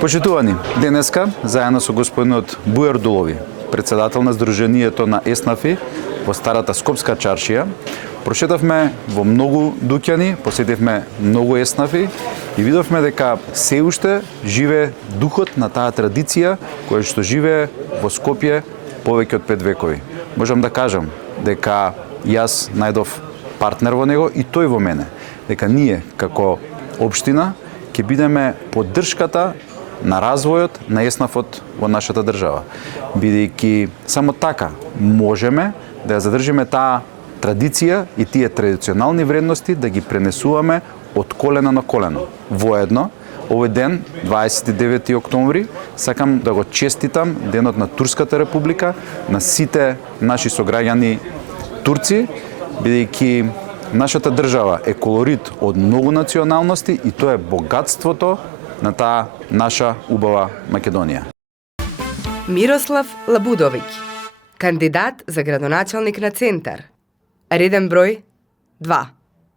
Почитувани, денеска, заедно со господинот Бујар Дулови, председател на Сдруженијето на еснафи во старата Скопска чаршија, прошетавме во многу дуќани, посетивме многу еснафи и видовме дека се уште живее духот на таа традиција која што живее во Скопје повеќе од 5 векови. Можам да кажам дека јас најдов партнер во него и тој во мене, дека ние како општина ќе бидеме поддршката на развојот на еснафот во нашата држава, бидејќи само така можеме да ја задржиме таа традиција и тие традиционални вредности да ги пренесуваме од колено на колено. Воедно, овој ден, 29 октомври, сакам да го честитам денот на Турската република, на сите наши сограѓани турци, бидејќи нашата држава е колорит од многу националности и тоа е богатството на таа наша убава Македонија. Мирослав Лабудовиќ, кандидат за градоначалник на Центар. Реден број 2.